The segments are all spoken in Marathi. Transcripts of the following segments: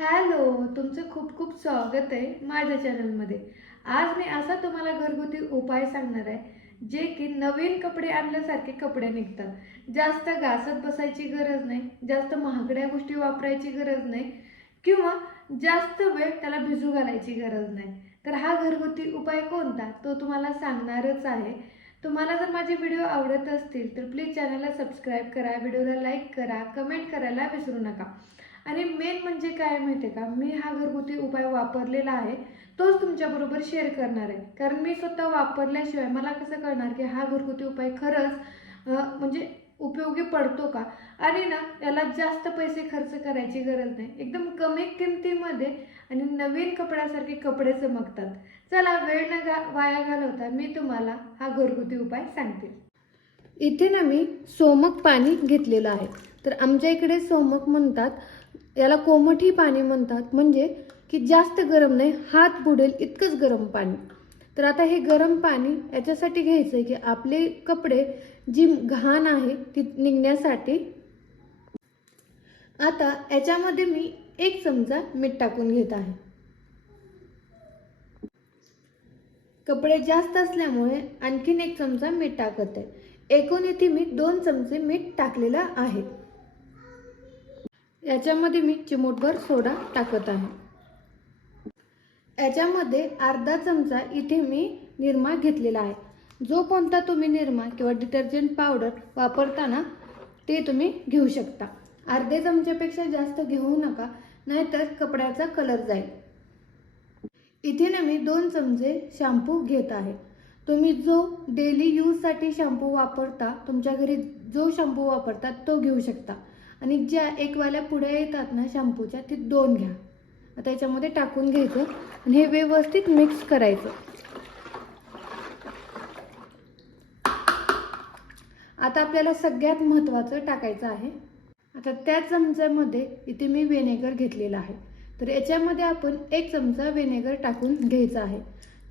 हॅलो तुमचं खूप खूप स्वागत आहे माझ्या चॅनलमध्ये. आज मी असा तुम्हाला घरगुती उपाय सांगणार आहे जे की नवीन कपडे आणल्यासारखे कपडे निघतात. जास्त घासत बसायची गरज नाही जास्त महागड्या गोष्टी वापरायची गरज नाही किंवा जास्त वेळ त्याला भिजू घालायची गरज नाही. तर हा घरगुती उपाय कोणता? तो तुम्हाला सांगणारच आहे. तुम्हाला जर माझे व्हिडिओ आवडत असतील तर प्लीज चॅनलला सबस्क्राईब करा व्हिडिओला लाईक करा कमेंट करायला विसरू नका. आणि मेन म्हणजे काय माहिती आहे का? मी हा घरगुती उपाय वापरलेला आहे तोच तुमच्याबरोबर शेअर करणार आहे. कारण मी स्वतः वापरल्याशिवाय मला कसं कळणार की हा घरगुती उपाय खरंच म्हणजे उपयोगी पडतो का? आणि ना याला जास्त पैसे खर्च करायची गरज नाही. एकदम कमी किमतीमध्ये आणि नवीन कपड्यासारखे कपडे चमकतात. चला वेळ न गा वाया घालवता मी तुम्हाला हा घरगुती उपाय सांगते. इथे ना मी सोमक पाणी घेतलेलं आहे. तर आमच्या इकडे सोमक म्हणतात याला कोमठी पाणी म्हणतात. म्हणजे की जास्त गरम नाही हात बुडेल इतकंच गरम पाणी. तर आता हे गरम पाणी याच्यासाठी घ्यायचं आहे की आपले कपडे जी घाण आहे ती निघण्यासाठी. आता याच्यामध्ये मी एक चमचा मीठ टाकून घेत आहे. कपडे जास्त असल्यामुळे आणखीन एक चमचा मीठ टाकत आहे. एकूण इथे मी दोन चमचे मीठ टाकलेला आहे. याच्यामध्ये मी चिमूटभर सोडा टाकत आहे. याच्यामध्ये अर्धा चमचा इथे मी निरमा घेतलेला आहे. जो कोणता तुम्ही निरमा किंवा डिटर्जंट पावडर वापरताना ते तुम्ही घेऊ शकता. अर्धे चमच्यापेक्षा जास्त घेऊ नका नाहीतर कपड्याचा कलर जाईल. इथे ना मी दोन चमचे शॅम्पू घेत आहे. तुम्ही जो डेली यूजसाठी शॅम्पू वापरता तुमच्या घरी जो शॅम्पू वापरता तो घेऊ शकता. आणि ज्या एकवाल्या पुढे येतात ना शॅम्पूच्या ती दोन घ्या. आता याच्यामध्ये टाकून घ्यायचं आणि हे व्यवस्थित मिक्स करायचं. आता आपल्याला सगळ्यात महत्त्वाचं टाकायचं आहे. आता त्या चमच्यामध्ये इथे मी व्हिनेगर घेतलेला आहे. तर याच्यामध्ये आपण एक चमचा व्हिनेगर टाकून घ्यायचा आहे.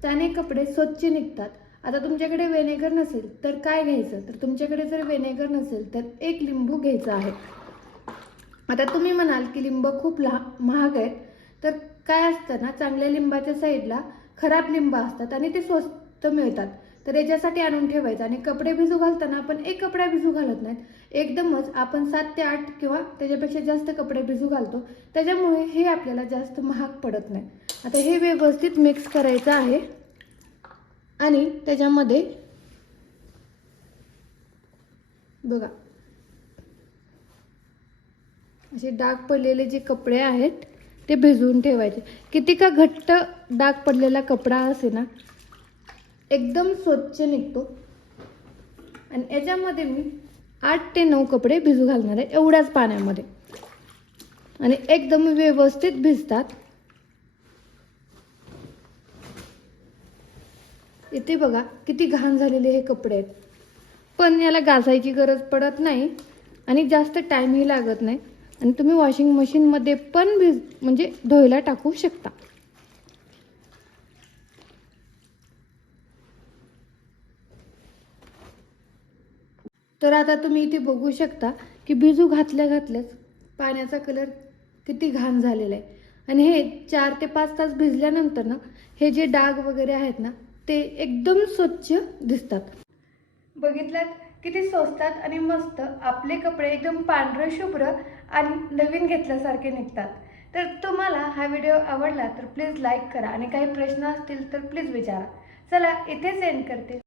त्याने कपडे स्वच्छ निघतात. आता तुमच्याकडे व्हिनेगर नसेल तर काय घ्यायचं? तर तुमच्याकडे जर व्हिनेगर नसेल तर एक लिंबू घ्यायचा आहे. आता तुम्ही म्हणाल की लिंब खूप लहा महाग आहेत. तर काय असतं ना चांगल्या लिंबाच्या साईडला खराब लिंब असतात आणि ते स्वस्त मिळतात. तर याच्यासाठी आणून ठेवायचं आणि कपडे भिजू घालताना आपण एक कपडा भिजू घालत नाहीत. एकदमच आपण सात ते आठ किंवा त्याच्यापेक्षा जास्त कपडे भिजू घालतो. त्याच्यामुळे हे आपल्याला जास्त महाग पडत नाही. आता हे व्यवस्थित मिक्स करायचं आहे. आणि त्याच्यामध्ये बघा. असे डाग पडलेले जे कपडे आहेत ते भिजवून ठेवायचे. किती का घट्ट डाग पडलेला कपडा असे ना एकदम स्वच्छ निघतो. आणि याच्यामध्ये मी आठ ते नऊ कपडे भिजू घालणार आहे एवढ्याच पाण्यामध्ये. आणि एकदम व्यवस्थित भिजतात. इथे बघा किती घाण झालेले हे कपडे आहेत. पण याला गाजायची गरज पडत नाही आणि जास्त टाईमही लागत नाही. आणि तुम्ही वॉशिंग मशीनमध्ये पण भिज म्हणजे धुवायला टाकू शकता. तर आता तुम्ही इथे बघू शकता की भिजू घातल्या घातल्याच पाण्याचा कलर किती घाण झालेला आहे. आणि हे चार ते पाच तास भिजल्यानंतर ना हे जे डाग वगैरे आहेत ना ते एकदम स्वच्छ दिसतात. बघितल्यात किती स्वस्तात आणि मस्त आपले कपडे एकदम पांढरं शुभ्र आणि नवीन घेतल्यासारखे निघतात. तर तुम्हाला हा व्हिडिओ आवडला तर प्लीज लाईक करा आणि काही प्रश्न असतील तर प्लीज विचारा. चला इथेच एंड करते.